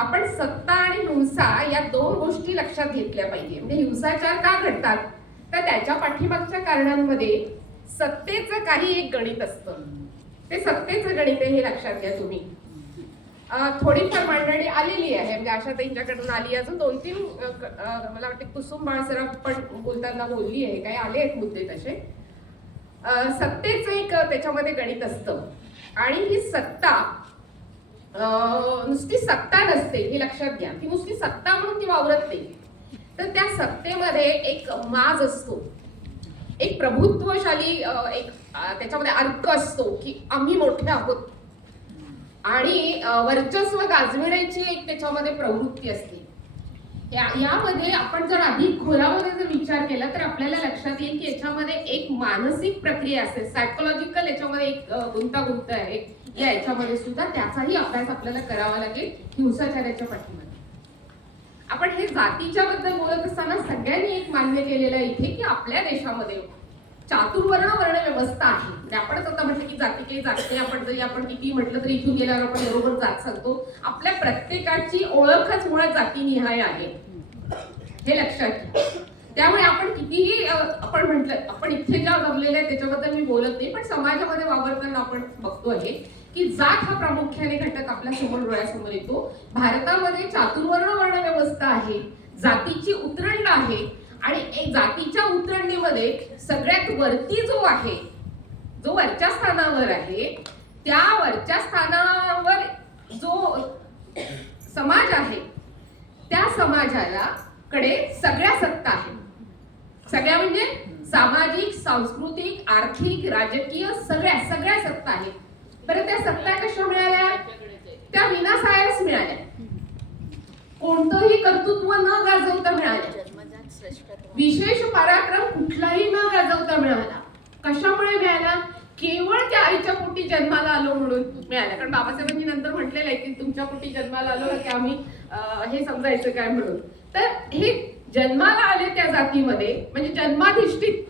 आपण सत्ता आणि हिंसा या दोन गोष्टी लक्षात घेतल्या पाहिजे. म्हणजे हिंसाचार का घडतात तर त्याच्या पाठीमागच्या कारणांमध्ये सत्तेचं काही एक गणित असतं. ते सत्तेचं गणित आहे हे लक्षात घ्या तुम्ही. थोडीफार मांडणी आलेली आहे, म्हणजे आशा त्यांच्याकडून आली, अजून 2-3 मला वाटते कुसुम बाळसराफ पण बोलताना बोलली आहे, काही आले आहेत मुद्दे तसे. सत्तेचं एक त्याच्यामध्ये गणित असतं आणि ही सत्ता नुसती सत्ता नसते हे लक्षात घ्या. ती नुसती सत्ता म्हणून ती वावरत नाही, तर त्या सत्तेमध्ये एक माज असतो, एक प्रभुत्वशाली एक त्याच्यामध्ये अर्क असतो की आम्ही मोठे आहोत आणि वर्चस्व गाजविण्याची एक त्याच्यामध्ये प्रवृत्ती असते. यामध्ये आपण जर अधिक खोलामध्ये जर विचार केला तर आपल्याला लक्षात येईल की याच्यामध्ये एक मानसिक प्रक्रिया असते, सायकोलॉजिकल याच्यामध्ये एक गुंतागुंत आहे या याच्यामध्ये सुद्धा. त्याचाही अभ्यास आपल्याला करावा लागेल हिंसाचाराच्या पाठीमागे. आपण हे जातीच्या बद्दल बोलत असताना सगळ्यांनी एक मान्य केलेलं आहे इथे की आपल्या देशामध्ये चातुर्वर्ण वर्ण व्यवस्था आहे. म्हणजे आपणच आता म्हटलं की जाती काही जात नाही, आपण जरी आपण किती म्हटलं तरी इथून गेल्यावर आपण बरोबर जात सांगतो. आपल्या प्रत्येकाची ओळखच मुळात जातीनिहाय आहे हे लक्षात घ्या. त्यामुळे आपण कितीही आपण म्हटलं, आपण इथे ज्या जमलेले आहेत त्याच्याबद्दल मी बोलत नाही, पण समाजामध्ये वावरताना आपण बघतो आहे की जात हा प्रामुख्याने घटक आपल्या समोर डोळ्यासमोर येतो. भारतामध्ये चातुर्वर्ण वर्ण व्यवस्था आहे, जातीची उतरंड आहे आणि एक जातीच्या उतरंडीमध्ये सगळ्यात वरती जो आहे, जो वरच्या स्थानावर आहे, त्या वरच्या स्थानावर जो समाज आहे त्या समाजाला कडे सगळ्या सत्ता आहे. सगळ्या म्हणजे सामाजिक, सांस्कृतिक, आर्थिक, राजकीय सगळ्या सत्ता आहेत. बरं, त्या सत्ता कशा मिळाल्या? त्या विनासायास मिळाल्या, कोणतंही कर्तृत्व न गाजवता मिळाल्या, विशेष पराक्रम कुठलाही न गाजवता मिळाला. कशामुळे मिळाला? केवळ त्या आईच्या पोटी जन्माला आलो म्हणून मिळाला. कारण बाबासाहेबांनी नंतर म्हटलेलं आहे की तुमच्या पोटी जन्माला आलो की आम्ही हे समजायचं काय म्हणून. तर हे जन्माला आले त्या जातीमध्ये म्हणजे जन्माधिष्ठित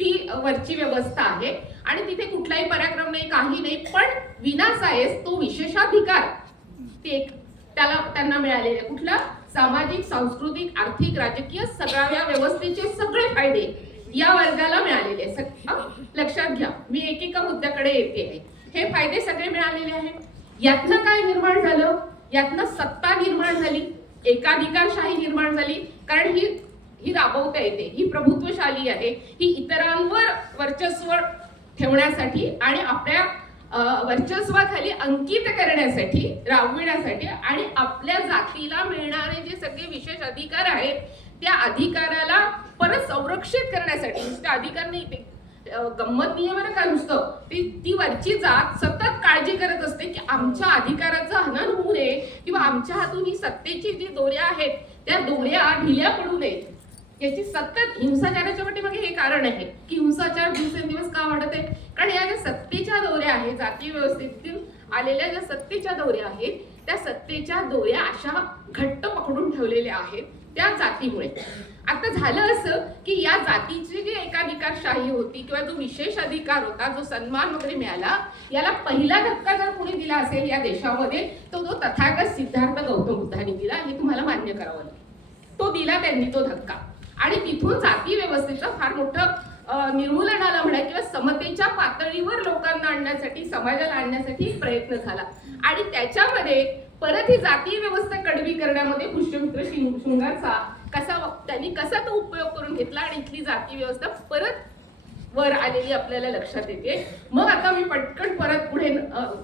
ती वरची व्यवस्था आहे आणि तिथे कुठलाही पराक्रम नाही, काही नाही, पण विनासायस तो विशेषाधिकार ते एक त्यांना मिळालेले. कुठला? सामाजिक, सांस्कृतिक, आर्थिक, राजकीय सगळ्या व्यवस्थेचे सगळे फायदे या वर्गाला मिळालेले. लक्षात घ्या, मी एकेका मुद्द्याकडे येते आहे. हे फायदे सगळे मिळालेले आहेत. यातनं काय निर्माण झालं? यातनं सत्ता निर्माण झाली, एकाधिकारशाही निर्माण झाली. कारण ही राबवता येते, ही प्रभुत्वशाली आहे, ही इतरांवर वर्चस्व ठेवण्यासाठी आणि आपल्या वर्चस्वाखाली अंकित करण्यासाठी, राबविण्यासाठी आणि आपल्या जातीला मिळणारे जे सगळे विशेष अधिकार आहेत त्या अधिकाराला परत संरक्षित करण्यासाठी. नुसते अधिकार नाही, ते गंमत नाही बरं का, नुसतं ती वरची जात सतत काळजी करत असते की आमच्या अधिकाराचं हनन होऊ नये किंवा आमच्या हातून ही सत्तेची जी दोऱ्या आहेत त्या दोऱ्या ढिल्या पडू नयेत. याची सतत हिंसाचाराच्या पाठीमागे हे कारण आहे की हिंसाचार दिवसेंदिवस का वाढत आहे? कारण या ज्या सत्तेच्या दोऱ्या आहेत, जाती व्यवस्थेतील आलेल्या ज्या सत्तेच्या दोऱ्या आहेत त्या सत्तेच्या दोऱ्या अशा घट्ट पकडून ठेवलेल्या आहेत त्या जातीमुळे. आता झालं असं की या जातीची जी एकाधिकारशाही होती किंवा जो विशेष अधिकार होता, जो सन्मान वगैरे मिळाला, याला पहिला धक्का जर कोणी दिला असेल या देशामध्ये तो तथागत सिद्धार्थ गौतम बुद्धांनी दिला. हे तुम्हाला मान्य करावं लागेल. तो दिला त्यांनी तो धक्का आणि तिथून जाती व्यवस्थेचं फार मोठं निर्मूलनाला म्हणा किंवा समतेच्या पातळीवर लोकांना आणण्यासाठी, समाजाला आणण्यासाठी प्रयत्न झाला. आणि त्याच्यामध्ये परत ही जाती व्यवस्था कडवी करण्यामध्ये पुष्यमित्र शृंगारचा त्यांनी कसा तो उपयोग करून घेतला आणि इथली जाती व्यवस्था परत वर आलेली आपल्याला लक्षात येते. मग आता मी पटकन परत पुढे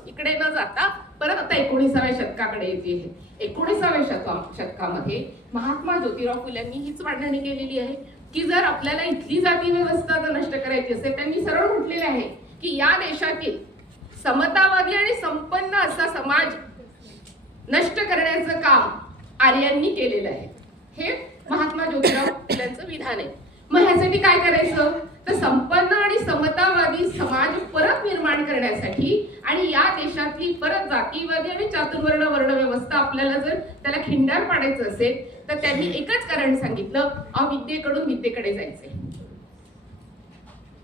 इकडे न जाता परत आता 19व्या शतकाकडे येते. 19व्या शतकामध्ये महात्मा ज्योतिराव फुल्यांनी हीच मांडणी केलेली आहे की जर आपल्याला इथली जाती व्यवस्था जर नष्ट करायची असेल, त्यांनी सरळ म्हटलेले आहे की या देशातील समतावादी आणि संपन्न असा समाज नष्ट करण्याचं काम आर्यांनी केलेलं आहे. हे महात्मा ज्योतिराव फुल्यांचं विधान आहे. मग ह्यासाठी काय करायचं? तर संपन्न आणि समतावादी समाज परत निर्माण करण्यासाठी आणि या देशातली परत जातीवादी आणि चातुर्वर्ण वर्ण व्यवस्था आपल्याला जर त्याला खिंडार पाडायचं असेल तर त्यांनी एकच कारण सांगितलं, अविद्येकडून विद्येकडे जायचंय,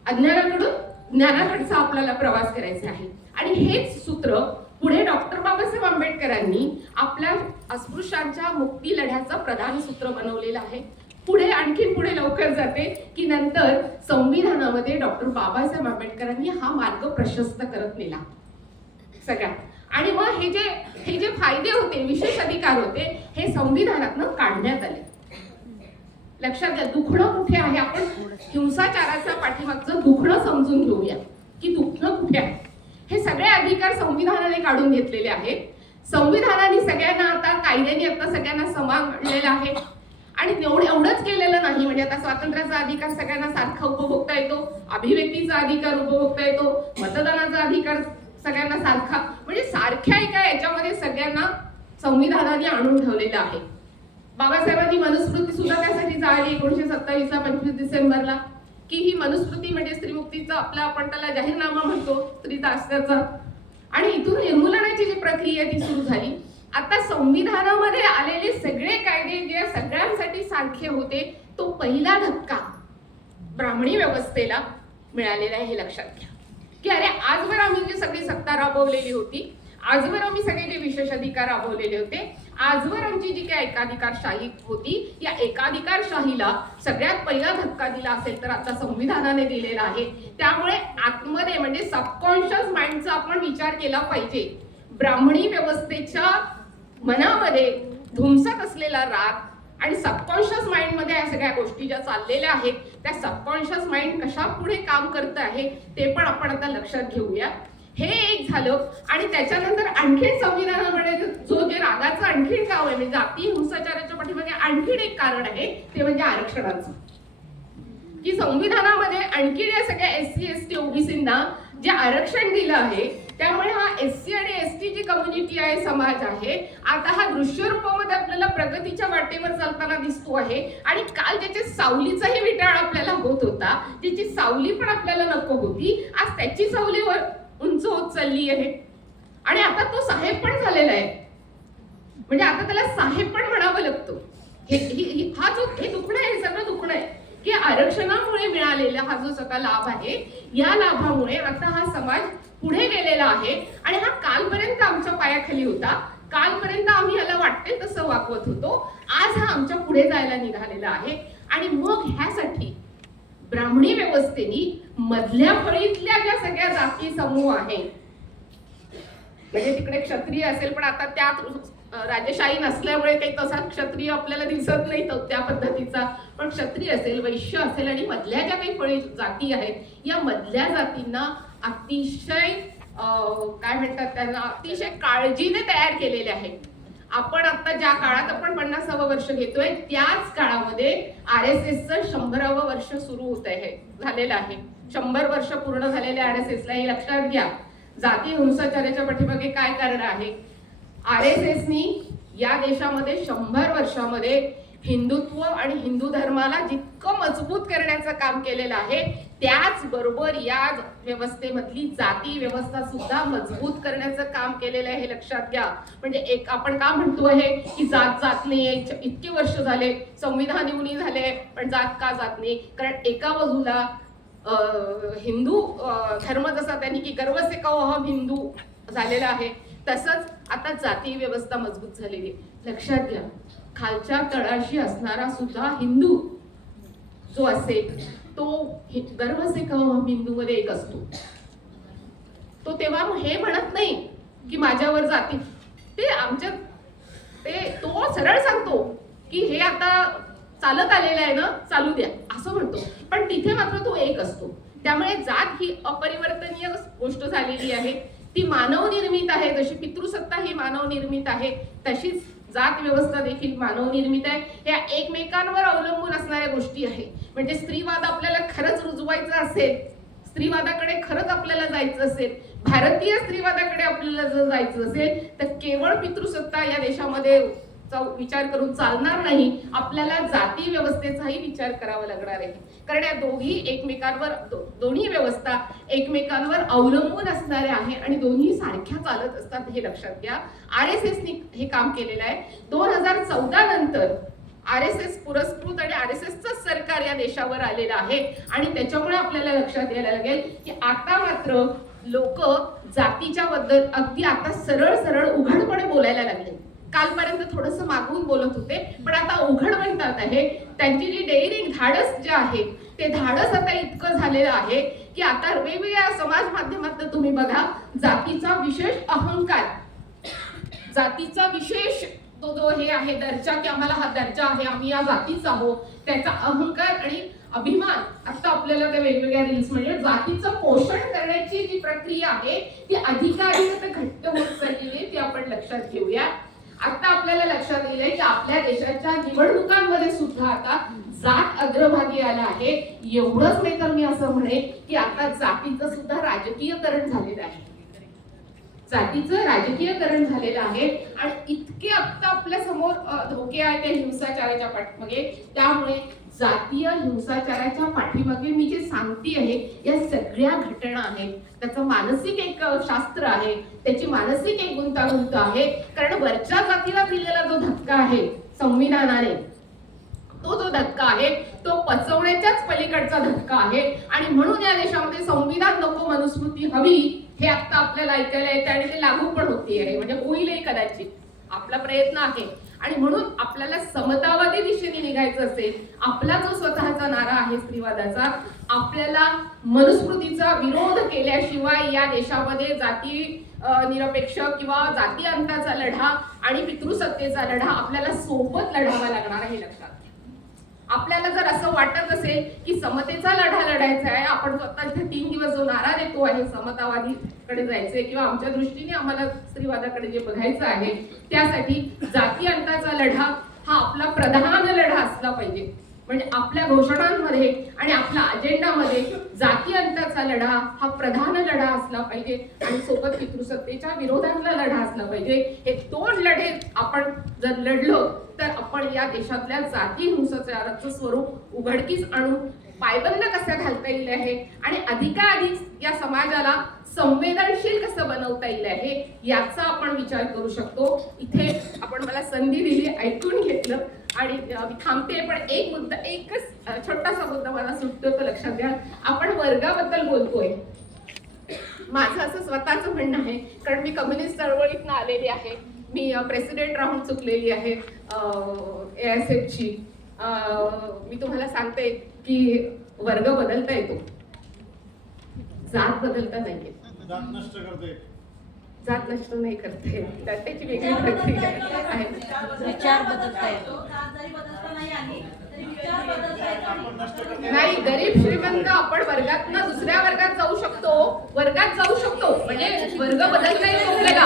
अज्ञानाकडून ज्ञानाकडचा आपल्याला प्रवास करायचा आहे. आणि हेच सूत्र पुढे डॉक्टर बाबासाहेब आंबेडकरांनी आपल्या अस्पृश्यांच्या मुक्ती लढ्याचं प्रधान सूत्र बनवलेलं आहे. पुढे आणखीन पुढे लवकर जाते की नंतर संविधानामध्ये डॉक्टर बाबासाहेब आंबेडकरांनी हा मार्ग प्रशस्त करत नेला सगळ्या. आणि मग हे जे फायदे होते, विशेष अधिकार होते, हे संविधानातनं काढण्यात आले. लक्षात घ्या, दुखणं कुठे आहे, आपण हिंसाचाराच्या पाठीमागचं दुखणं समजून घेऊया की दुखणं कुठे आहे. हे सगळे अधिकार संविधानाने काढून घेतलेले आहेत. संविधानाने सगळ्यांना आता कायद्याने आता सगळ्यांना समान मानलेलं आहे. आणि एवढंच केलेलं नाही, म्हणजे आता स्वातंत्र्याचा अधिकार सगळ्यांना सारखा उपभोगता येतो, अभिव्यक्तीचा अधिकार उपभोगता येतो, मतदानाचा अधिकार सगळ्यांना सारखा, म्हणजे सारख्या एका याच्यामध्ये सगळ्यांना संविधानाने आणून ठेवलेलं आहे. बाबासाहेबांनी मनुस्मृती सुद्धा त्यासाठी जाळली 1927 ला 25 डिसेंबरला, की ही मनुस्मृती म्हणजे स्त्रीमुक्तीचा आपला, आपण त्याला जाहीरनामा म्हणतो, स्त्री दास्त्याचा. आणि इथून निर्मूलनाची जी प्रक्रिया ती सुरू झाली. आता संविधानामध्ये आलेले सगळे कायदे जे सगळ्यांसाठी सारखे होते, तो पहिला धक्का ब्राह्मणी व्यवस्थेला मिळालेला आहे. हे लक्षात घ्या की अरे आजवर आम्ही जी सगळी सत्ता राबवलेली होती, आजवर आम्ही सगळे जे विशेष अधिकार राबवलेले होते, आजवर आमची जी काही एकाधिकारशाही होती, या एकाधिकारशाहीला सगळ्यात पहिला धक्का दिला असेल तर आता संविधानाने दिलेला आहे. त्यामुळे आतमध्ये म्हणजे सबकॉन्शियस माइंडचा आपण विचार केला पाहिजे. ब्राह्मणी व्यवस्थेच्या मनामध्ये धुमसत असलेला राग आणि सबकॉन्शियस माइंड मध्ये या सगळ्या गोष्टी ज्या चाललेल्या आहेत, त्या सबकॉन्शियस माइंड कशा पुढे काम करत आहे ते पण आपण आता लक्षात घेऊया. हे एक झालं. आणि त्याच्यानंतर आणखीन संविधानामध्ये जो जे रागाचं आणखीन काम आहे, म्हणजे जाती हिंसाचाराच्या पाठीमागे आणखीन एक कारण आहे, ते म्हणजे आरक्षणाचं. की संविधानामध्ये आणखीन या सगळ्या SC ST OBCंना जे आरक्षण दिलं आहे, त्यामुळे हा SC आणि ST जी कम्युनिटी आहे, समाज आहे, आता हा दृश्य रूपामध्ये आपल्याला प्रगतीच्या वाटेवर चालताना दिसतो आहे. आणि काल ज्याच्या सावलीचाही विटाळ आपल्याला होत होता, ज्याची सावली पण आपल्याला नको होती, आज त्याची सावलीवर उंच होत चालली आहे. आणि आता तो साहेब पण झालेला आहे, म्हणजे आता त्याला साहेब पण म्हणावं लागतं. हा जो हे दुखणं आहे, हे सगळं दुखणं आहे की आरक्षणामुळे मिळालेला हा जो सगळा लाभ आहे, या लाभामुळे आता हा समाज पुढे गेलेला आहे. आणि हा कालपर्यंत आमच्या पायाखाली होता, कालपर्यंत आम्ही याला वाटते तसं वागवत होतो, आज हा आमच्या पुढे जायला निघालेला आहे. आणि मग ह्यासाठी ब्राह्मणी व्यवस्थेनी मधल्या फळीतल्या ज्या सगळ्या जाती समूह आहेत, म्हणजे तिकडे क्षत्रिय असेल, पण आता त्यात राजेशाही नसल्यामुळे काही तसा क्षत्रिय आपल्याला दिसत नाही त्या पद्धतीचा, पण क्षत्रिय असेल, वैश्य असेल, आणि मधल्या ज्या काही फळी जाती आहेत, या मधल्या जातींना अतिशय काय म्हणतात त्यांना, अतिशय काळजीने तयार केलेले आहे. आपण आता ज्या काळात आपण 50वं वर्ष घेतोय, त्याच काळामध्ये RSSचं 100वं वर्ष सुरू होत आहे, झालेलं आहे. 100 वर्ष पूर्ण झालेले RSSला. हे लक्षात घ्या, जाती हिंसाचाराच्या पाठीमागे काय कारण आहे. RSSनी या देशामध्ये 100 वर्षामध्ये हिंदुत्व आणि हिंदू धर्माला जितकं मजबूत करण्याचं काम केलेलं आहे, त्याचबरोबर या व्यवस्थेमधली जाती व्यवस्था सुद्धा मजबूत करण्याचं काम केलेलं आहे. हे लक्षात घ्या. म्हणजे एक आपण का म्हणतो आहे की जात जात नाही, इतके वर्ष झाले संविधान येऊन झाले, पण जात का जात नाही, कारण एका बाजूला हिंदू धर्म जसा त्यांनी की गर्व से कहो हम हिंदू झालेला आहे, तसंच आता जाती व्यवस्था मजबूत झालेली. लक्षात घ्या, खालच्या तळाशी असणारा सुद्धा हिंदू जो असेल, तो गर्व से कहो हम हिंदू मध्ये एक असतो. तो तेव्हा हे म्हणत नाही की माझ्यावर जाती, ते आमच्या तो सरळ सांगतो की हे आता चालत आलेलं आहे ना, चालू द्या असं म्हणतो. पण तिथे मात्र तो एक असतो. त्यामुळे जात ही अपरिवर्तनीय गोष्ट झालेली आहे. ती मानव निर्मित आहे. जशी पितृसत्ता ही मानव निर्मित आहे, तशीच जात व्यवस्था देखील मानव निर्मित आहे. ह्या एकमेकांवर अवलंबून असणाऱ्या गोष्टी आहे. म्हणजे स्त्रीवाद आपल्याला खरंच रुजवायचा असेल, स्त्रीवादाकडे खरंच आपल्याला जायचं असेल, भारतीय स्त्रीवादाकडे आपल्याला जर जायचं असेल, तर केवळ पितृसत्ता या देशामध्ये विचार करून चालणार नाही. आपल्याला जाती व्यवस्थेचाही विचार करावा लागणार आहे. कारण या दोन्ही व्यवस्था एकमेकांवर अवलंबून असणाऱ्या आहे आणि दोन्ही सारख्या चालत असतात. हे लक्षात घ्या. RSSनी हे काम केलेलं आहे. 2014 नंतर RSS पुरस्कृत आणि RSSच सरकार या देशावर आलेलं आहे. आणि त्याच्यामुळे आपल्याला लक्षात यायला लागेल की आता मात्र लोक जातीच्या बद्दल अगदी आता सरळ सरळ उघडपणे बोलायला लागले. कालपर्यंत थोडंसं मागून बोलत होते, पण आता उघड म्हणतात आहे. त्यांची जी डेअरिंग धाडस जे आहे ते धाडस आता इतकं झालेलं आहे की आता वेगवेगळ्या समाज माध्यमात तुम्ही बघा, जातीचा विशेष अहंकार, जातीचा विशेष तो जो हे आहे दर्जा, की आम्हाला हा दर्जा आहे, आम्ही या जातीचा आहोत, त्याचा अहंकार आणि अभिमान आता आपल्याला त्या वेगवेगळ्या रील्स म्हणजे जातीचं पोषण करण्याची जी प्रक्रिया आहे ती अधिकाधिक घट्ट होत चाललेली आहे. ती आपण लक्षात घेऊया. आता आपल्याला लक्षात येईल की आपल्या देशाच्या निवडणुकांमध्ये सुद्धा आता जात अग्रभागी आला आहे. एवढंच नाही तर मी असं म्हणेन की आता जातीचं सुद्धा राजकीयकरण झालेलं आहे. जातीचं राजकीयकरण झालेलं आहे आणि इतके आता आपल्या समोर धोके आहेत त्या हिंसाचाराच्या पाठीमागे. त्यामुळे जातीय हिंसाचाराच्या पाठीमागे मी जे सांगते आहे या सगळ्या घटना आहेत. त्याचं मानसिक एक शास्त्र आहे, त्याची मानसिक एक गुंतागुंत आहे. कारण वरच्या जातीला दिलेला जो धक्का आहे संविधानाने, तो जो धक्का आहे तो पचवण्याच्याच पलीकडचा धक्का आहे. आणि म्हणून या देशामध्ये संविधान नको मनुस्मृती हवी हे आता आपल्याला ऐकायला येते आणि ते लागू पण होते, म्हणजे होईलही कदाचित. आपला प्रयत्न आहे आणि म्हणून आपल्याला समतावादी दिशेने निघायचं असेल, आपला जो स्वतःचा नारा आहे स्त्रीवादाचा, आपल्याला मनुस्मृतीचा विरोध केल्याशिवाय या देशामध्ये जाती निरपेक्ष किंवा जाती अंताचा लढा आणि पितृसत्तेचा लढा आपल्याला सोबत लढावा लागणार आहे. लक्षात घ्या. आपल्याला जर असं वाटत असेल की समतेचा लढा लढायचा आहे, आपण स्वतः इथे 3 दिवस जो नारा देतो आहे समतावादीकडे जायचंय किंवा आमच्या दृष्टीने आम्हाला स्त्रीवादाकडे जे बघायचं आहे, त्यासाठी जाती अंताचा लढा हा आपला प्रधान लढा असला पाहिजे. म्हणजे आपल्या घोषणांमध्ये आणि आपल्या अजेंडामध्ये जाती अंताचा लढा हा प्रधान लढा असला पाहिजे आणि सोबत पितृसत्तेच्या विरोधातला लढा असला पाहिजे. हे 2 लढे आपण जर लढलो तर आपण या देशातल्या जाती हिंसाचाराचं स्वरूप उघडकीस आणून पायबंद कसा घालता येईल आहे आणि अधिकाधिक या समाजाला संवेदनशील कसं बनवता येईल आहे याचा आपण विचार करू शकतो. इथे आपण मला संधी दिली, ऐकून घेतलं आणि मी थांबते. पण एक मुद्दा, एकच छोटासा मुद्दा मला सुटतो तो लक्षात घ्या. आपण वर्गाबद्दल बोलतोय. माझं असं स्वतःचं म्हणणं आहे, कारण मी कम्युनिस्ट चळवळीतनं आलेली आहे. मी प्रेसिडेंट राहून चुकलेली आहे AISF ची. मी तुम्हाला सांगते की वर्ग बदलता येतो, जात बदलता नाहीये. जात नष्ट करते, जात नष्ट नाही करते, त्याची वेगळी प्रक्रिया आहे. विचार बदलता येतो. नाही, गरीब श्रीमंत आपण वर्गातनं दुसऱ्या वर्गात जाऊ शकतो, वर्गात जाऊ शकतो, म्हणजे वर्ग बदलता येतो आपल्याला,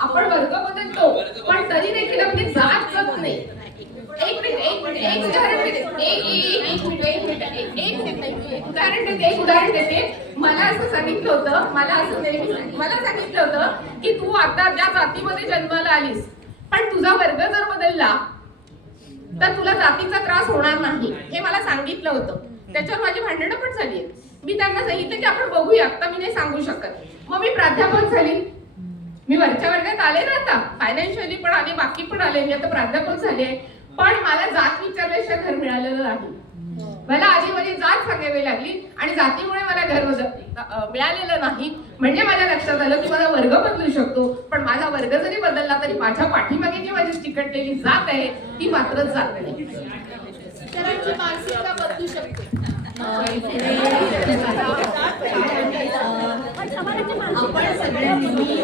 आपण वर्ग बदलतो, पण तरी देखील आपली जात जात नाही. एक उदाहरण देते. मला असं सांगितलं होतं, मला सांगितलं होतं की तू आता ज्या जातीमध्ये जन्माला आलीस, पण तुझा वर्ग जर बदलला तर तुला जातीचा त्रास होणार नाही, हे मला सांगितलं होतं. त्याच्यावर माझी भांडणं पण झाली आहेत. मी त्यांना सांगितलं की आपण बघूया, आता मी नाही सांगू शकत. मग मी प्राध्यापक झाली, मी वरच्या वर्गात आले ना, आता फायनान्शियली पण आले, बाकी पण आले, मी आता प्राध्यापक झाले. पण मला जात विचारल्याशिवाय घर मिळालेलं नाही. मला आधी माझी जात सांगावी लागली आणि जातीमुळे मला घर मिळालेलं नाही. म्हणजे माझ्या लक्षात आलं की माझा वर्ग बदलू शकतो, पण माझा वर्ग जरी बदलला तरी माझ्या पाठीमागे जी माझी चिकटलेली जात आहे ती मात्र जात नाही. इतरांची मानसिकता बदलू शकते. आपण सगळ्यांनी